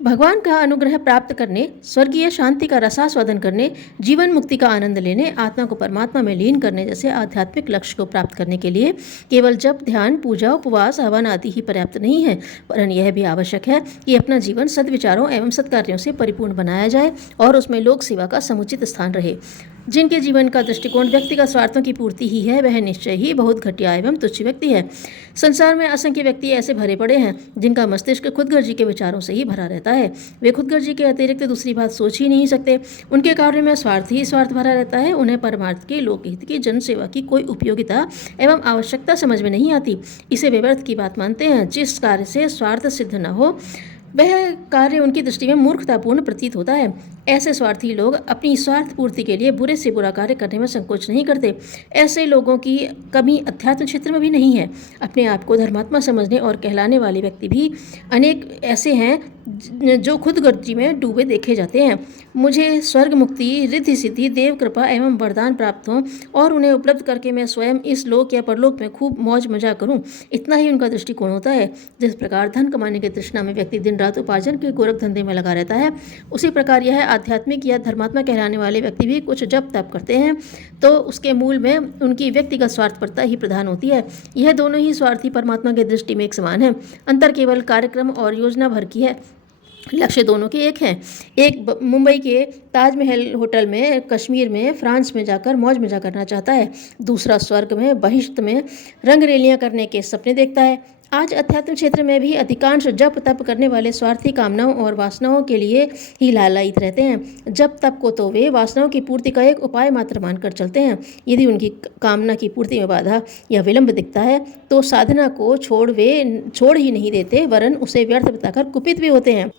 भगवान का अनुग्रह प्राप्त करने, स्वर्गीय शांति का रसास्वादन करने, जीवन मुक्ति का आनंद लेने, आत्मा को परमात्मा में लीन करने जैसे आध्यात्मिक लक्ष्य को प्राप्त करने के लिए केवल जप, ध्यान, पूजा, उपवास, हवन आदि ही पर्याप्त नहीं है, वरन यह भी आवश्यक है कि अपना जीवन सद्विचारों एवं सत्कार्यों से परिपूर्ण बनाया जाए और उसमें लोक सेवा का समुचित स्थान रहे। जिनके जीवन का दृष्टिकोण व्यक्तिगत स्वार्थों की पूर्ति ही है, वह निश्चय ही बहुत घटिया एवं तुच्छ व्यक्ति है। संसार में असंख्य व्यक्ति ऐसे भरे पड़े हैं जिनका मस्तिष्क खुदगर्जी के विचारों से ही भरा रहता है। वे खुदगर्जी के अतिरिक्त दूसरी बात सोच ही नहीं सकते। उनके कार्य में स्वार्थ ही स्वार्थ भरा रहता है। उन्हें परमार्थ की, लोकहित की, जनसेवा की कोई उपयोगिता एवं आवश्यकता समझ में नहीं आती। इसे वे व्यर्थ की बात मानते हैं। जिस कार्य से स्वार्थ सिद्ध न हो वह कार्य उनकी दृष्टि में मूर्खतापूर्ण प्रतीत होता है। ऐसे स्वार्थी लोग अपनी स्वार्थ पूर्ति के लिए बुरे से बुरा कार्य करने में संकोच नहीं करते। ऐसे लोगों की कमी अध्यात्म क्षेत्र में भी नहीं है। अपने आप को धर्मात्मा समझने और कहलाने वाले व्यक्ति भी अनेक ऐसे हैं जो खुदगर्जी में डूबे देखे जाते हैं। मुझे स्वर्ग मुक्ति, रिद्धि सिद्धि, देव कृपा एवं वरदान प्राप्त हों और उन्हें उपलब्ध करके मैं स्वयं इस लोक या परलोक में खूब मौज मजा करूं, इतना ही उनका दृष्टिकोण होता है। जिस प्रकार धन कमाने की तृष्णा में व्यक्ति दिन रात उपार्जन के गोरख धंधे में लगा रहता है, उसी प्रकार यह आध्यात्मिक या धर्मात्मा कहलाने वाले व्यक्ति भी कुछ जप तप करते हैं तो उसके मूल में उनकी व्यक्तिगत स्वार्थपरता ही प्रधान होती है। यह दोनों ही स्वार्थी परमात्मा की दृष्टि में एक समान है। अंतर केवल कार्यक्रम और योजना भर की है। लक्ष्य दोनों के एक हैं। एक मुंबई के ताजमहल होटल में, कश्मीर में, फ्रांस में जाकर मौज मजा करना चाहता है। दूसरा स्वर्ग में, बहिश्त में रंगरेलियां करने के सपने देखता है। आज अध्यात्म क्षेत्र में भी अधिकांश जप तप करने वाले स्वार्थी कामनाओं और वासनाओं के लिए ही लालायित रहते हैं। जप तप को तो वे वासनाओं की पूर्ति का एक उपाय मात्र मानकर चलते हैं। यदि उनकी कामना की पूर्ति में बाधा या विलंब दिखता है तो साधना को छोड़ ही नहीं देते, वरन उसे व्यर्थ बताकर कुपित भी होते हैं।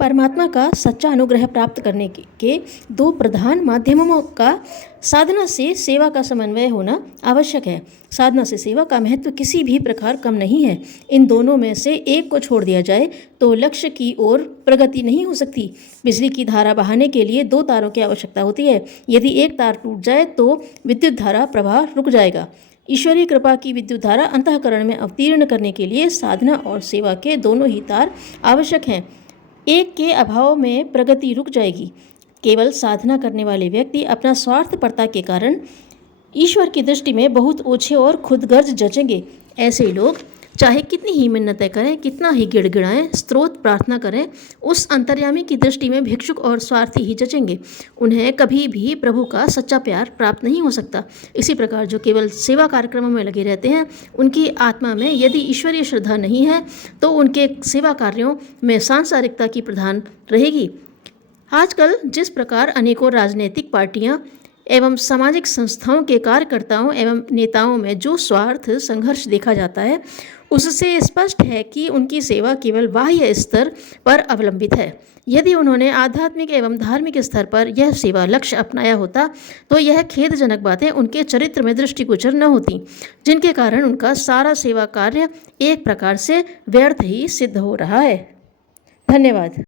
परमात्मा का सच्चा अनुग्रह प्राप्त करने के दो प्रधान माध्यमों का साधना से सेवा का समन्वय होना आवश्यक है। साधना से सेवा का महत्व किसी भी प्रकार कम नहीं है। इन दोनों में से एक को छोड़ दिया जाए तो लक्ष्य की ओर प्रगति नहीं हो सकती। बिजली की धारा बहाने के लिए दो तारों की आवश्यकता होती है। यदि एक तार टूट जाए तो विद्युत धारा प्रवाह रुक जाएगा। ईश्वरीय कृपा की विद्युत धारा अंतःकरण में अवतीर्ण करने के लिए साधना और सेवा के दोनों ही तार आवश्यक हैं। एक के अभाव में प्रगति रुक जाएगी। केवल साधना करने वाले व्यक्ति अपना स्वार्थपरता के कारण ईश्वर की दृष्टि में बहुत ओछे और खुदगर्ज जचेंगे। ऐसे लोग चाहे कितनी ही मिन्नतें करें, कितना ही गिड़गिड़ाएं, स्तोत्र प्रार्थना करें, उस अंतर्यामी की दृष्टि में भिक्षुक और स्वार्थी ही जचेंगे। उन्हें कभी भी प्रभु का सच्चा प्यार प्राप्त नहीं हो सकता। इसी प्रकार जो केवल सेवा कार्यक्रमों में लगे रहते हैं, उनकी आत्मा में यदि ईश्वरीय श्रद्धा नहीं है तो उनके सेवा कार्यों में सांसारिकता की प्रधान रहेगी। आजकल जिस प्रकार अनेकों राजनीतिक पार्टियां एवं सामाजिक संस्थाओं के कार्यकर्ताओं एवं नेताओं में जो स्वार्थ संघर्ष देखा जाता है, उससे स्पष्ट है कि उनकी सेवा केवल बाह्य स्तर पर अवलंबित है। यदि उन्होंने आध्यात्मिक एवं धार्मिक स्तर पर यह सेवा लक्ष्य अपनाया होता तो यह खेदजनक बातें उनके चरित्र में दृष्टिगोचर न होती, जिनके कारण उनका सारा सेवा कार्य एक प्रकार से व्यर्थ ही सिद्ध हो रहा है। धन्यवाद।